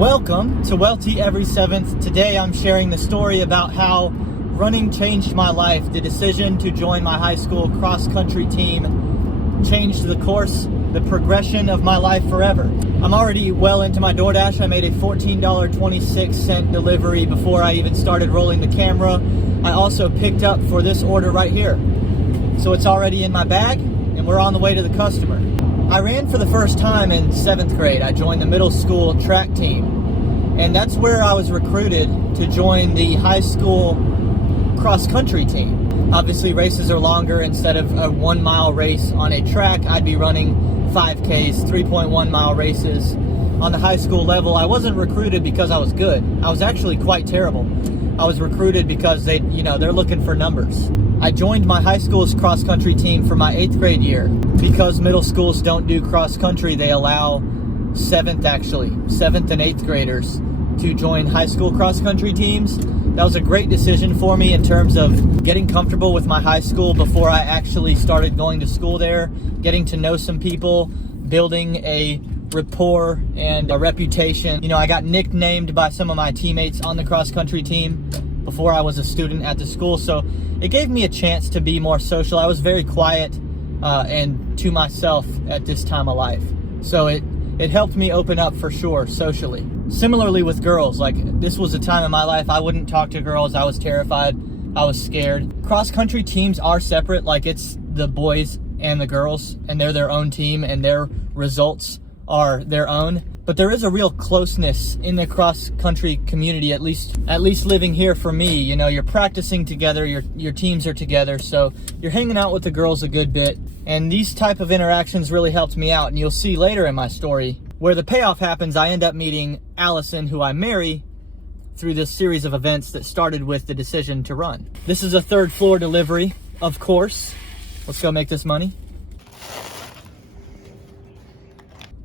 Welcome to WELTE Every 7th. Today I'm sharing the story about how running changed my life. The decision to join my high school cross-country team changed the course, the progression of my life forever. I'm already well into my DoorDash. I made a $14.26 delivery before I even started rolling the camera. I also picked up for this order right here. So it's already in my bag and we're on the way to the customer. I ran for the first time in 7th grade. I joined the middle school track team, and that's where I was recruited to join the high school cross-country team. Obviously, races are longer. Instead of a 1 mile race on a track, I'd be running 5Ks, 3.1 mile races. On the high school level, I wasn't recruited because I was good. I was actually quite terrible. I was recruited because they're looking for numbers. I joined my high school's cross-country team for my 8th grade year. Because middle schools don't do cross-country, they allow 7th and 8th graders to join high school cross-country teams. That was a great decision for me in terms of getting comfortable with my high school before I actually started going to school there, getting to know some people, building a rapport and a reputation. I got nicknamed by some of my teammates on the cross-country team before I was a student at the school, so it gave me a chance to be more social. I was very quiet and to myself at this time of life, so it helped me open up for sure socially. Similarly with girls, this was a time in my life I wouldn't talk to girls. I was terrified, I was scared. Cross-country teams are separate, it's the boys and the girls, and they're their own team and their results are their own. But there is a real closeness in the cross-country community, at least living here for me. You're practicing together, your teams are together, so you're hanging out with the girls a good bit. And these type of interactions really helped me out. And you'll see later in my story where the payoff happens. I end up meeting Allison, who I marry, through this series of events that started with the decision to run. This is a 3rd floor delivery, of course. Let's go make this money.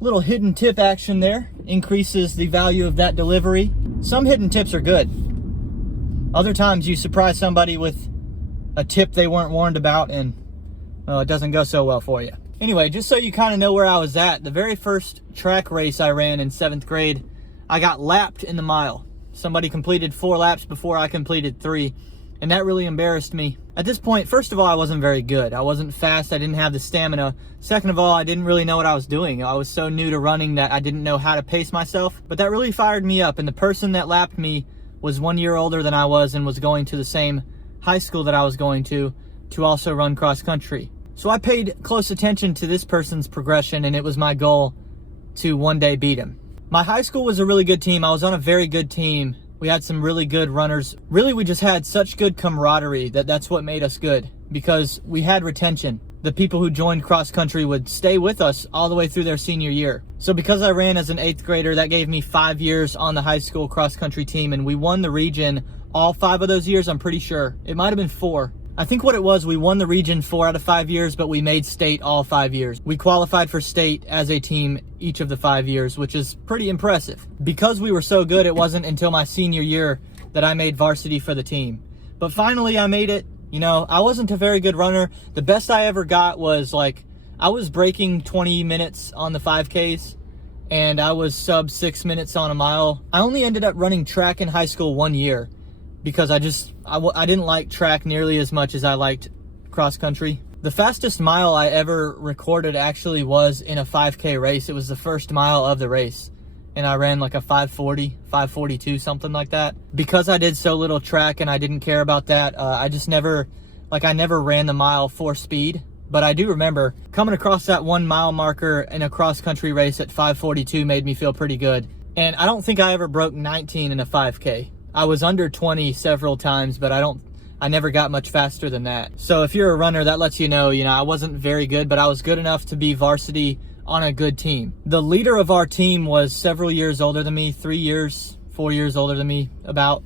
Little hidden tip action there increases the value of that delivery. Some hidden tips are good. Other times you surprise somebody with a tip they weren't warned about and it doesn't go so well for you. Anyway, just so you kind of know where I was at, the very first track race I ran in 7th grade, I got lapped in the mile. Somebody completed 4 laps before I completed 3, and that really embarrassed me. At this point, first of all, I wasn't very good. I wasn't fast. I didn't have the stamina. Second of all, I didn't really know what I was doing. I was so new to running that I didn't know how to pace myself. But that really fired me up. And the person that lapped me was 1 year older than I was and was going to the same high school that I was going to also run cross country. So I paid close attention to this person's progression, and it was my goal to one day beat him. My high school was a really good team. I was on a very good team. We had some really good runners. Really, we just had such good camaraderie that's what made us good, because we had retention. The people who joined cross country would stay with us all the way through their senior year. So because I ran as an 8th grader, that gave me 5 years on the high school cross country team, and we won the region all 5 of those years, I'm pretty sure. It might have been 4. I think what it was, we won the region 4 out of 5 years, but we made state all 5 years. We qualified for state as a team each of the 5 years, which is pretty impressive. Because we were so good, it wasn't until my senior year that I made varsity for the team. But finally, I made it. I wasn't a very good runner. The best I ever got was I was breaking 20 minutes on the 5Ks, and I was sub 6 minutes on a mile. I only ended up running track in high school 1 year, because I didn't like track nearly as much as I liked cross country. The fastest mile I ever recorded actually was in a 5K race. It was the first mile of the race, and I ran a 5:40, 5:42, something like that. Because I did so little track and I didn't care about that, I just never ran the mile for speed. But I do remember coming across that 1 mile marker in a cross country race at 5:42 made me feel pretty good. And I don't think I ever broke 19 in a 5K. I was under 20 several times, but I never got much faster than that. So if you're a runner, that lets you know, I wasn't very good, but I was good enough to be varsity on a good team. The leader of our team was several years older than me, 3 years, 4 years older than me about,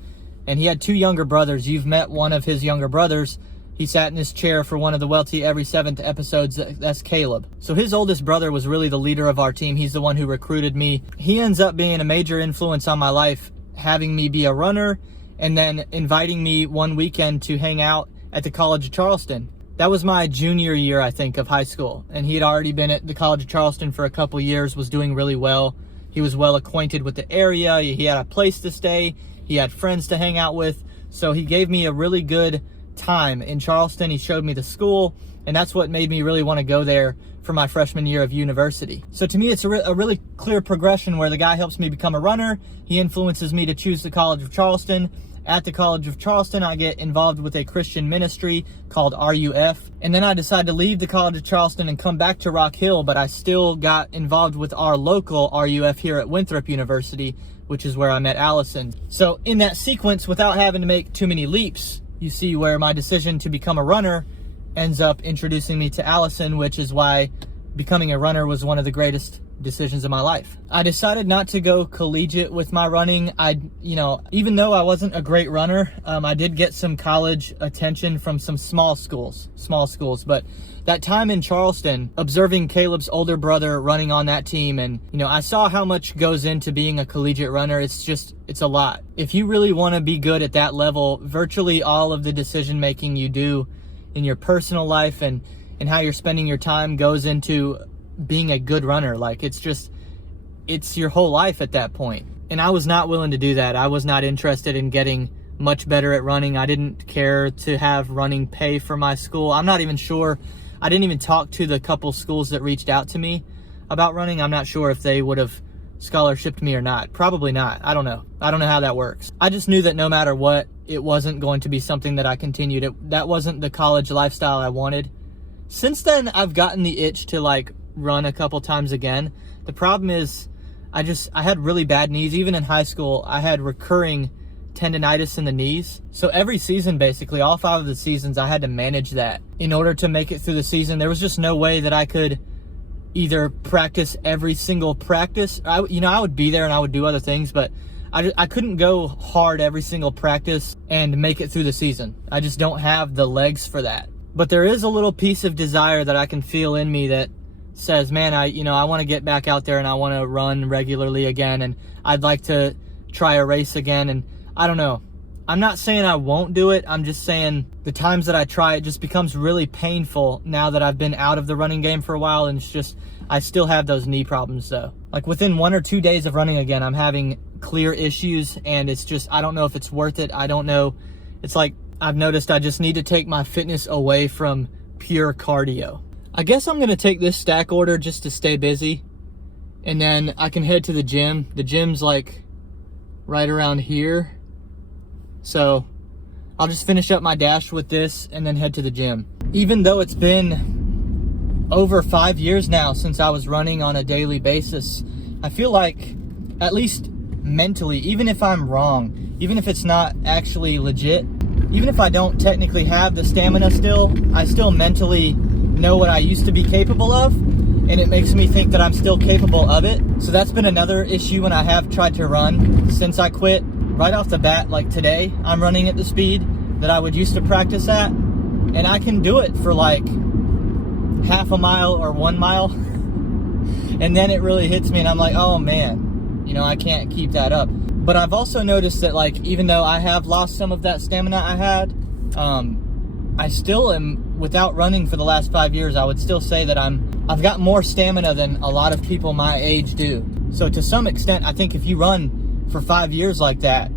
and he had 2 younger brothers. You've met one of his younger brothers. He sat in his chair for one of the WELTE Every 7th episodes. That's Caleb. So his oldest brother was really the leader of our team. He's the one who recruited me. He ends up being a major influence on my life, having me be a runner and then inviting me one weekend to hang out at the College of Charleston. That was my junior year, I think, of high school. And he had already been at the College of Charleston for a couple years, was doing really well. He was well acquainted with the area. He had a place to stay. He had friends to hang out with. So he gave me a really good time in Charleston. He showed me the school, and that's what made me really want to go there for my freshman year of university. So to me, it's a really clear progression where the guy helps me become a runner. He influences me to choose the College of Charleston. At the College of Charleston, I get involved with a Christian ministry called RUF. And then I decided to leave the College of Charleston and come back to Rock Hill, but I still got involved with our local RUF here at Winthrop University, which is where I met Allison. So in that sequence, without having to make too many leaps, you see where my decision to become a runner ends up introducing me to Allison, which is why becoming a runner was one of the greatest decisions of my life. I decided not to go collegiate with my running. Even though I wasn't a great runner, I did get some college attention from some small schools, but that time in Charleston, observing Caleb's older brother running on that team, and I saw how much goes into being a collegiate runner. It's a lot. If you really want to be good at that level, virtually all of the decision making you do in your personal life and how you're spending your time goes into being a good runner. Like, it's your whole life at that point. And I was not willing to do that. I was not interested in getting much better at running. I didn't care to have running pay for my school. I'm not even sure. I didn't even talk to the couple schools that reached out to me about running. I'm not sure if they would have scholarshiped me or not. Probably not. I don't know. I don't know how that works. I just knew that no matter what, it wasn't going to be something that I continued. That wasn't the college lifestyle I wanted. Since then, I've gotten the itch to run a couple times again. The problem is I had really bad knees. Even in high school, I had recurring tendonitis in the knees. So every season, basically, all 5 of the seasons, I had to manage that. In order to make it through the season, there was just no way that I could either practice every single practice. I would be there and I would do other things, but I couldn't go hard every single practice and make it through the season. I just don't have the legs for that. But there is a little piece of desire that I can feel in me that says, man, I want to get back out there and I want to run regularly again, and I'd like to try a race again. And I don't know. I'm not saying I won't do it. I'm just saying the times that I try, it just becomes really painful now that I've been out of the running game for a while, and I still have those knee problems though. Like within 1 or 2 days of running again, I'm having clear issues, and I don't know if it's worth it. I don't know. It's like I've noticed I just need to take my fitness away from pure cardio. I guess I'm going to take this stack order just to stay busy, and then I can head to the gym. The gym's right around here. So I'll just finish up my dash with this and then head to the gym. Even though it's been over 5 years now since I was running on a daily basis, I feel like, at least mentally, even if I'm wrong, even if it's not actually legit, even if I don't technically have the stamina still, I still mentally know what I used to be capable of, and it makes me think that I'm still capable of it. So that's been another issue when I have tried to run since I quit. Right off the bat, like today, I'm running at the speed that I would used to practice at, and I can do it for half a mile or 1 mile, and then it really hits me and I'm like, oh man, I can't keep that up. But I've also noticed that even though I have lost some of that stamina I had, I still am, without running for the last 5 years, I would still say that I've got more stamina than a lot of people my age do. So to some extent, I think if you run for 5 years like that,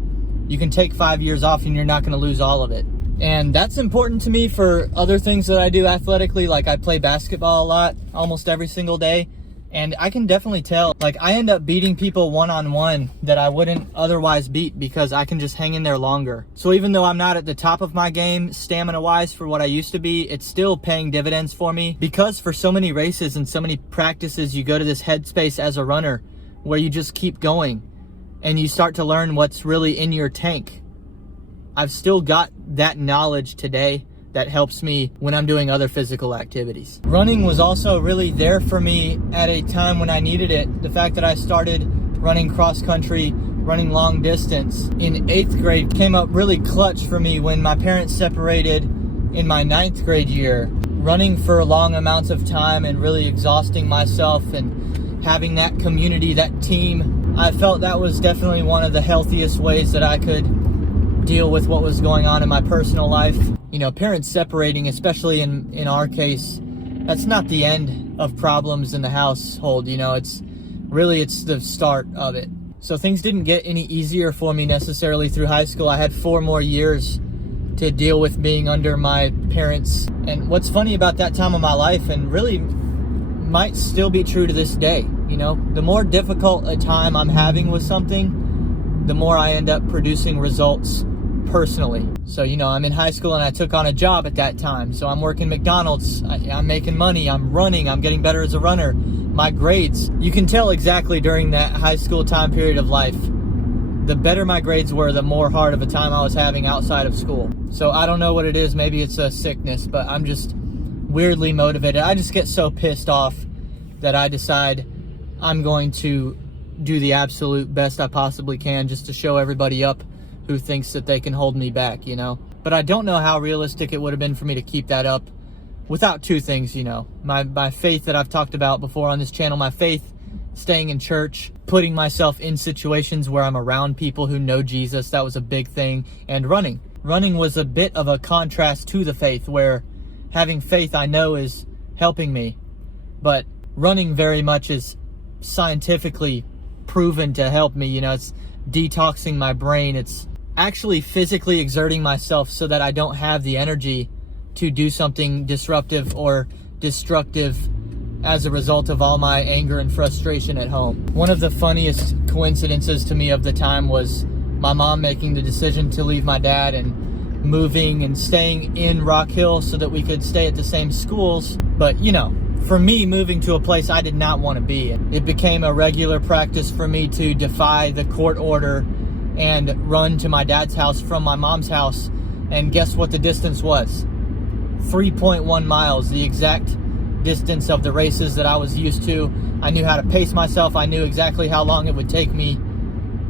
you can take 5 years off and you're not going to lose all of it. And that's important to me for other things that I do athletically. Like I play basketball a lot, almost every single day. And I can definitely tell, I end up beating people one-on-one that I wouldn't otherwise beat because I can just hang in there longer. So even though I'm not at the top of my game stamina-wise for what I used to be, it's still paying dividends for me, because for so many races and so many practices, you go to this headspace as a runner where you just keep going and you start to learn what's really in your tank. I've still got that knowledge today that helps me when I'm doing other physical activities. Running was also really there for me at a time when I needed it. The fact that I started running cross country, running long distance in 8th grade came up really clutch for me when my parents separated in my 9th grade year. Running for long amounts of time and really exhausting myself and having that community, that team, I felt that was definitely one of the healthiest ways that I could deal with what was going on in my personal life. Parents separating, especially in our case, that's not the end of problems in the household. really it's the start of it. So things didn't get any easier for me necessarily through high school. I had 4 more years to deal with being under my parents. And what's funny about that time of my life, and really might still be true to this day, you know, the more difficult a time I'm having with something, the more I end up producing results personally. So, you know, I'm in high school and I took on a job at that time. So I'm working McDonald's, I'm making money, I'm running, I'm getting better as a runner. My grades, you can tell exactly during that high school time period of life, the better my grades were, the more hard of a time I was having outside of school. So I don't know what it is, maybe it's a sickness, but I'm just weirdly motivated. I just get so pissed off that I decide I'm going to do the absolute best I possibly can just to show everybody up who thinks that they can hold me back, you know. But I don't know how realistic it would have been for me to keep that up without 2 things, you know. My faith that I've talked about before on this channel, my faith, staying in church, putting myself in situations where I'm around people who know Jesus, that was a big thing, and running. Running was a bit of a contrast to the faith, where having faith I know is helping me, but running very much is scientifically proven to help me. You know, it's detoxing my brain. It's actually physically exerting myself so that I don't have the energy to do something disruptive or destructive as a result of all my anger and frustration at home. One of the funniest coincidences to me of the time was my mom making the decision to leave my dad and moving and staying in Rock Hill so that we could stay at the same schools. But, you know, for me, moving to a place I did not want to be, it became a regular practice for me to defy the court order and run to my dad's house from my mom's house. And guess what the distance was? 3.1 miles, the exact distance of the races that I was used to. I knew how to pace myself. I knew exactly how long it would take me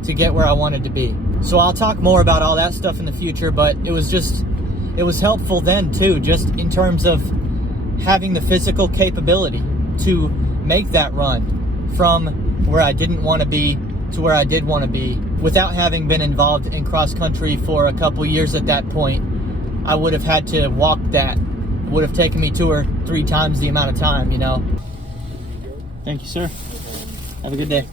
to get where I wanted to be. So I'll talk more about all that stuff in the future, but it was helpful then too, just in terms of having the physical capability to make that run from where I didn't want to be to where I did want to be without having been involved in cross country for a couple years at that point. I would have had to walk that. It would have taken me 2 or 3 times the amount of time, you know. Thank you, sir. Have a good day.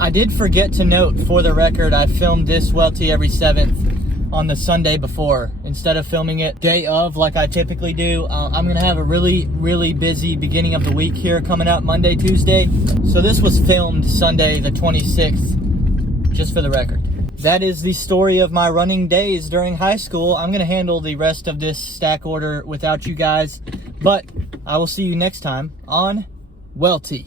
I did forget to note, for the record, I filmed this WELTE every 7th on the Sunday before, instead of filming it day of like I typically do. I'm gonna have a really busy beginning of the week here coming up Monday, Tuesday. So this was filmed Sunday the 26th, just for the record. That is the story of my running days during high school. I'm gonna handle the rest of this stack order without you guys, but I will see you next time on WELTE.